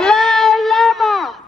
Dalai Lama.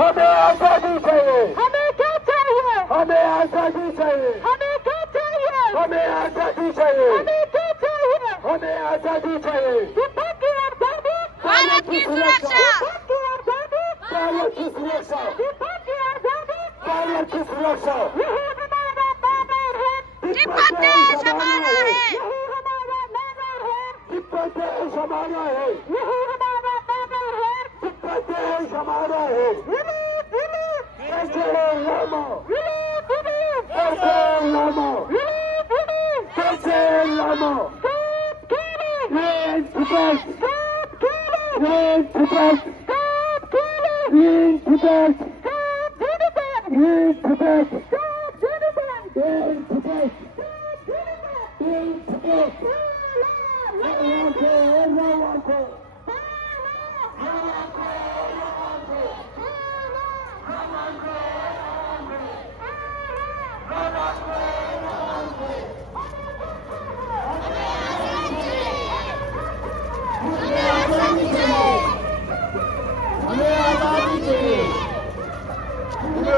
हमें आजादी चाहिए, हमें क्या चाहिए, हमें आजादी चाहिए, हमें क्या चाहिए, हमें आजादी चाहिए, हमें क्या चाहिए, हमें आजादी चाहिए। भारत की आजादी, भारत की सुरक्षा, भारत की सुरक्षा, भारत की आजादी, भारत की सुरक्षा। यही हमारा बैनर है, तिब्बत देश हमारा है, यही हमारा बैनर है, तिब्बत देश हमारा है, यही हमारा बैनर है, तिब्बत देश हमारा है। Lama! Lama! Lama! Land Tibet! Land Tibet! Land Tibet! Land Tibet! Land Tibet!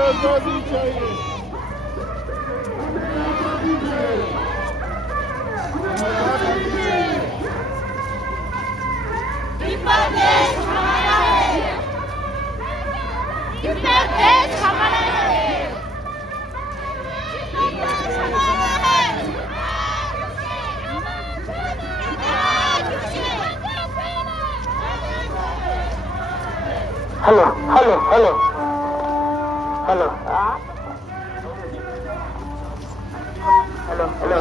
आजादी चाहिए, तिब्बत देश हमारा है, तिब्बत देश हमारा है, तिब्बत देश हमारा है। Hello hello hello hello hello hello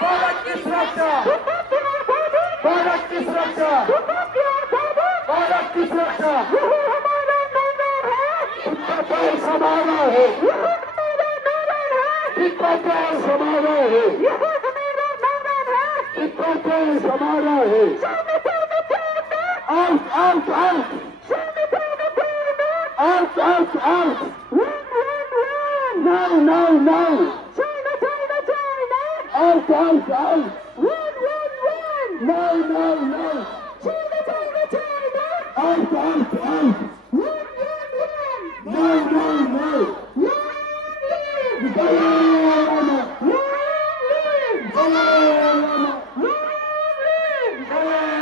Bharat की सुरक्षा, भारत की सुरक्षा, तिब्बत देश हमारा है, तिब्बत देश हमारा है, तिब्बत देश हमारा है। Out out out out out out no no no out out out No, no, no. China, China, China. Out, out, out. Run, run, run. No, no, no. Run, run. Galama. Run, run. Galama. Run, run. Galama.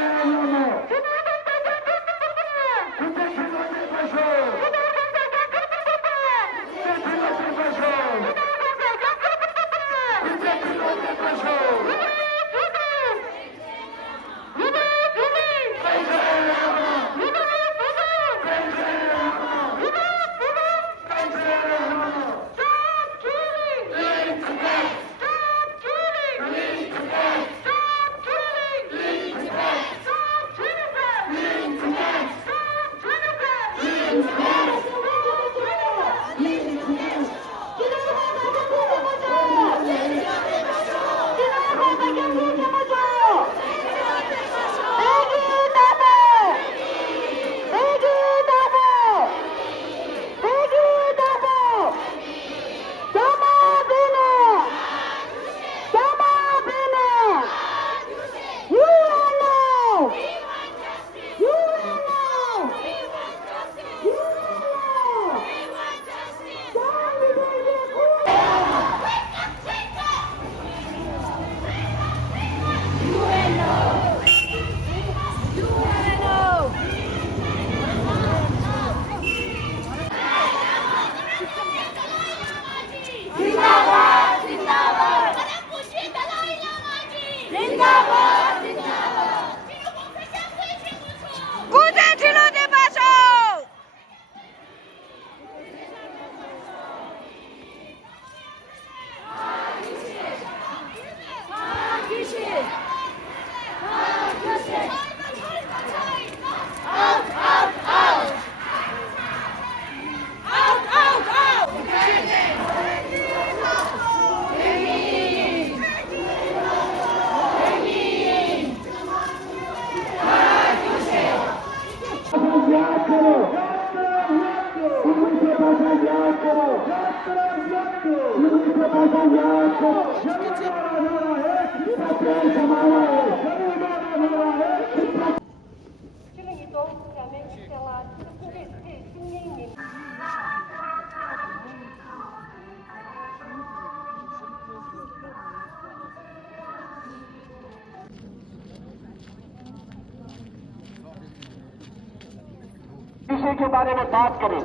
विषय के बारे में बात करें।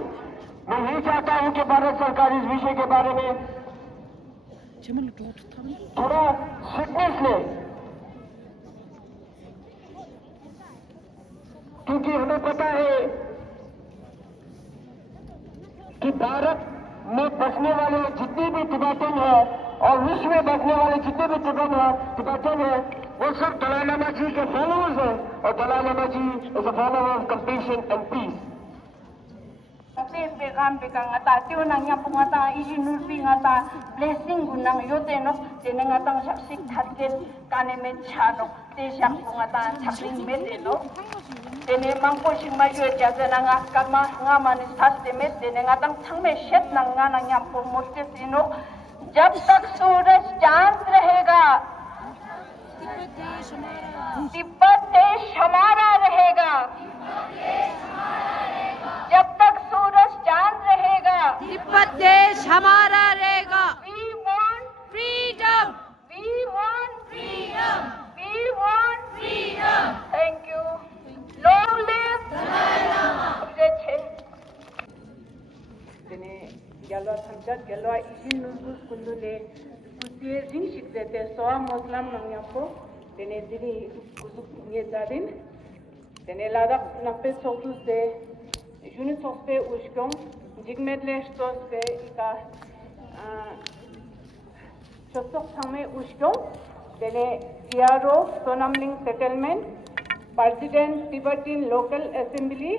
मैं यही चाहता हूं कि भारत सरकार इस विषय के बारे में थोड़ा फिटनेस ले, क्योंकि हमें पता है कि भारत में बसने वाले जितने भी तिब्बतन हैं और विश्व में बसने वाले जितने भी तिब्बतन हैं वो सब दलाई लामा जी के फॉलोअर्स हैं, और Dalai Lama ji is a follower of compassion and peace. Tapi pegang ngata tiu nang yang pengata isi nurpi ngata blessing gunang yote no dene ngata saksik thatken kane me chano te sak pengata thakling me de no dene mangko sing ma yo jaza nang akama ngama ni sas de me dene ngata changme shet nang nga nang yang promote sino जब तक सूरज चांद रहेगा तिब्बत देश हमारा रहेगा। जब तक सूरज चांद रहेगा तिब्बत देश हमारा रहेगा। We want freedom, we want freedom, we want freedom. Thank you. Long live Dalai Lama. Dene galwa thamjat galwa isin nuzuz kundule kusie ring shikzete soa muslim nangyapo dene dini kusuk nyezadin dene ladak nakpe sokuzde Juni sospe ushkong jigmedle sospe ika chosok thame ushkong dene PRO Sonamling Settlement President Tibetan Local Assembly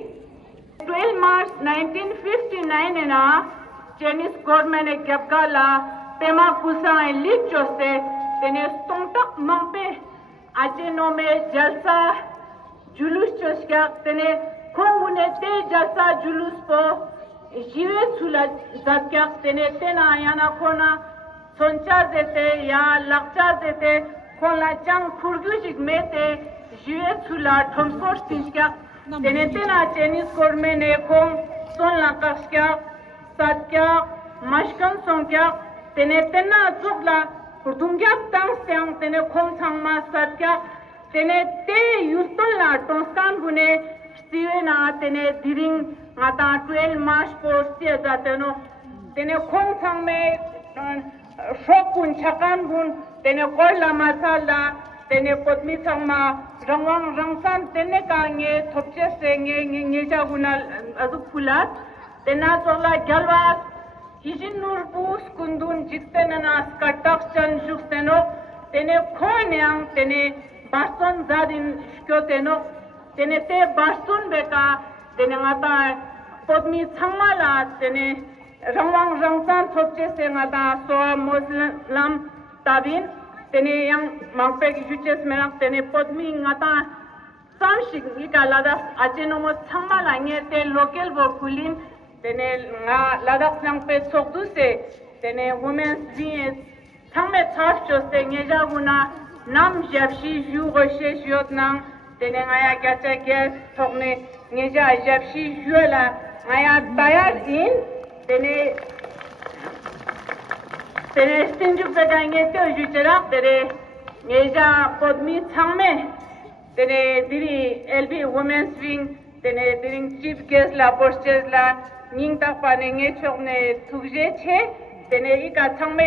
12 March 1959 ena Chinese government e gyapkala pema kusa e lit choste dene stongtak mangpe ajenome jalsa julus choska dene Kongune te jasa julus po jive chula zakyak tene tena yana kona soncha zete ya lakcha zete kona chang khurgyujik mete jive chula thomsor sinskyak tene tena Chinese government ne khong son lakakskya satkya mashkan sonkya tene tena chukla kurdungyak tangstyang tene khong changma satkya tene te yuston la tonskan gune Siwena tene diring ngata 12 March por sia zateno tene khong thang me shokun chakan gun tene kola masala tene potmi thangma rangwang rangsan tene ka nge thopche se nge jaguna adu pulat tena tola galwas hijin nur bus kundun jittenana skatak chan jukteno tene khonyang tene bason zadin shkoteno tene te basun beka tene ngata podmi changmala tene rangwang rangsan thopche se ngata so muslim tabin tene yang mangpe ki juches merak tene podmi ngata samshik ikalada achenomo changmala nge te local bokulin tene nga ladak nangpe chokdu se tene women's vs changme chaf choste ngeja guna nam japshi ju goshe jot nang tene ngaya gacha gas thokne ngeja japshi juela ngaya tayar in tene stinjuk bega ngete ujutera tere ngeja podmi changme tene diri LB women's wing tene diring chief guest la posters la ning ta pane nge chokne thugje che tene ika changme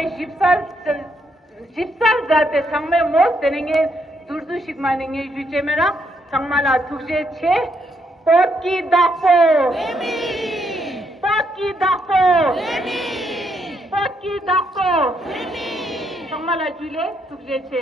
jipsal zate changme mos tene nge durdu shikmane nge juchemera changmala thugje che potki dapo potki dapo potki dapo changmala jule thugje che